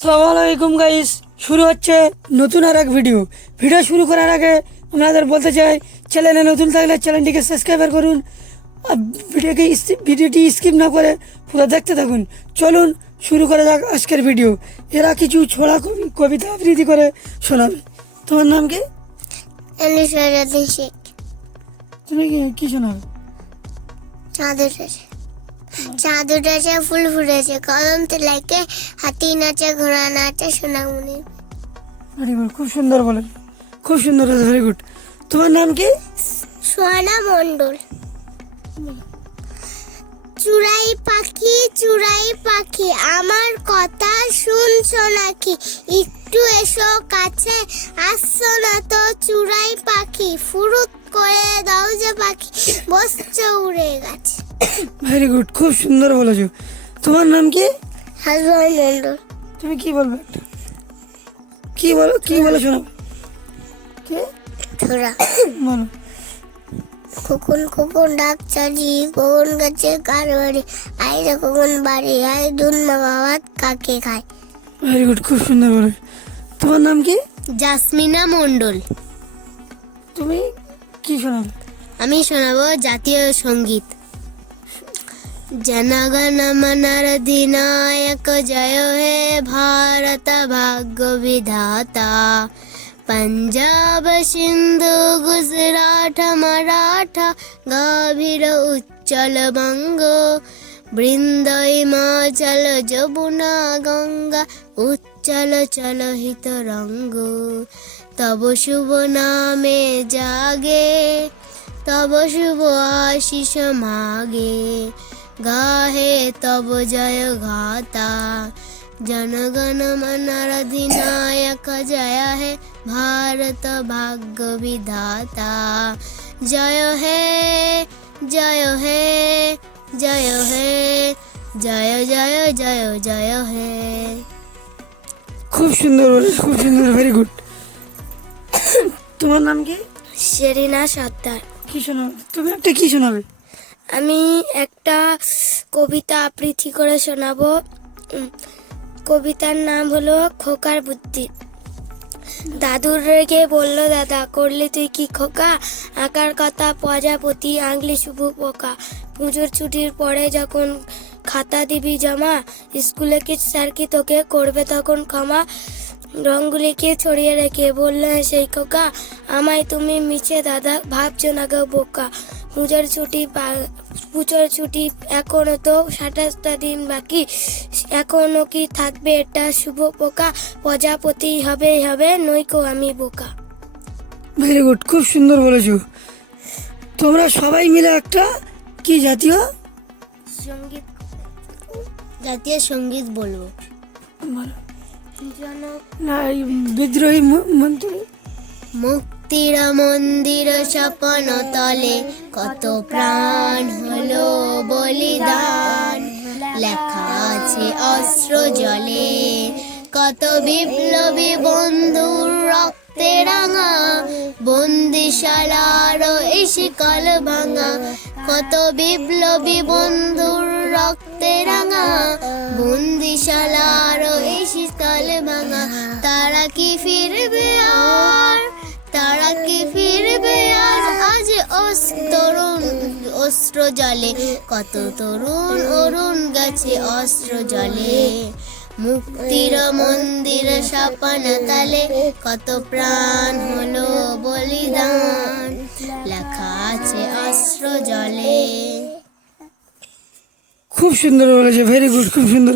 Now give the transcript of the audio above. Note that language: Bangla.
সালামু আলাইকুম গাইস শুরু হচ্ছে নতুন আর এক ভিডিও ভিডিও শুরু করার আগে আপনাদের বলতে চাই চ্যানেলে নতুন থাকলে চ্যানেলটিকে সাবস্ক্রাইবার করুন। আর ভিডিওকে ভিডিওটি স্কিপ না করে পুরো দেখতে থাকুন। চলুন শুরু করা যাক আজকের ভিডিও এরা কিছু ছোড়া কবি কবিতা আবৃত্তি করে শোনাবে তোমার নাম কি? তুমি কি কি শোনাবে চাঁদ উঠেছে ফুল ফুটেছে কলম তেলাইকে হাতি নাচে ঘোড়া নাচে সোনামুনি ভেরি গুড খুব সুন্দর বলেন। খুব সুন্দর ভেরি গুড তোমার নাম কি? সোহানা মণ্ডল। চুরাই পাখি চুরাই পাখি আমার কথা শুনছো নাকি? একটু এসো কাছে আসছো না তো চুরাই পাখি ফুরুত করে দাও যে পাখি বসছে উড়ে গেছে। ভেরি গুড খুব সুন্দর বলেছ। তোমার নাম কি? হাজবাই মণ্ডল তুমি কি বলবে? কি বলো কি বলো শোনাবে কে? ছোড়া। বলো। খোকন খোকন ডাক চাজি কখন গাছে কার বাড়ি আইরে কখন বাড়ি আই দুন মা বাবা কাকে খায়? ভেরি গুড খুব সুন্দর বলে তোমার নাম কি? জাসমিনা মণ্ডল তুমি কি শোনাবে? আমি শোনাবো জাতীয় সংগীত। জনগণ মনর দিনায়ক জয় হে ভারত ভাগ্য বিধাতা পঞ্জাব সিন্ধু গুজরাট মারাঠা গভীর উচ্চল বঙ্গ বৃন্দ হিমাচল যমুনা গঙ্গা উচ্চল চলহিত রঙ্গ তব শুভ নামে জাগে তব শুভ আশিস মাগে গাহে তব জয় গাতা জনগণ মনর অধিনায়ক জয় হে ভারত ভাগ্য বিধাতা জয় হে জয় হে জয় হে জয় জয় জয় জয় হে। খুব সুন্দর খুব সুন্দর ভেরি গুড তোমার নাম কি? শেরিনা সর্দার। কি শোনাবে? তুমি একটা কি শোনাবে? আমি একটা কবিতা আবৃত্তি করে শোনাবো। কবিতার নাম হলো খোকার বুদ্ধি। দাদুর রেগে বলল, দাদা, করলি তুই কি খোকা? আঁকার কথা, প্রজাপতি আংলি শুভ পোকা। পুজোর ছুটির পরে যখন খাতা দিবি জমা, স্কুলে কি স্যার কি তোকে করবে তখন ক্ষমা? রঙগুলিকে ছড়িয়ে রেখে বলল, সেই খোকা, আমায় তুমি মিছে দাদা, ভাবছ না গো বোকা। পুজোর ছুটি পুজোর ছুটি এখনও তো সাতাশটা দিন বাকি। এখনও কি থাকবে এটা শুভ পোকা? প্রজাপতি হবে হবে নইকো আমি বোকা। ভেরি গুড খুব সুন্দর বলেছ। তোমরা সবাই মিলে একটা কি জাতীয়? সংগীত জাতীয় সংগীত বলব। না বিদ্রোহী মন্ত্রী। মন্ত্রী মুক্তির মন্দির স্বপন তলে কত প্রাণ হলো বলিদান। লেখা আছে অস্ত্র জলে, কত বিপ্লবী বন্ধুর রক্তে রাঙা। বন্দিশালার শিকল ভাঙা, কত বিপ্লবী বন্ধুর রক্তে রাঙা। বন্দিশালার শিকল ভাঙা, তারা কি ফিরবে আর তরুণ অস্ত্র জলে, কত তরুণ অরুণ গেছে অস্ত্র জলে। মুক্তির মন্দির সাপান তালে, কত প্রাণ হলো বলিদান, লেখা আছে অস্ত্র জলে। খুব সুন্দর বলেছে ভেরি গুড খুব সুন্দর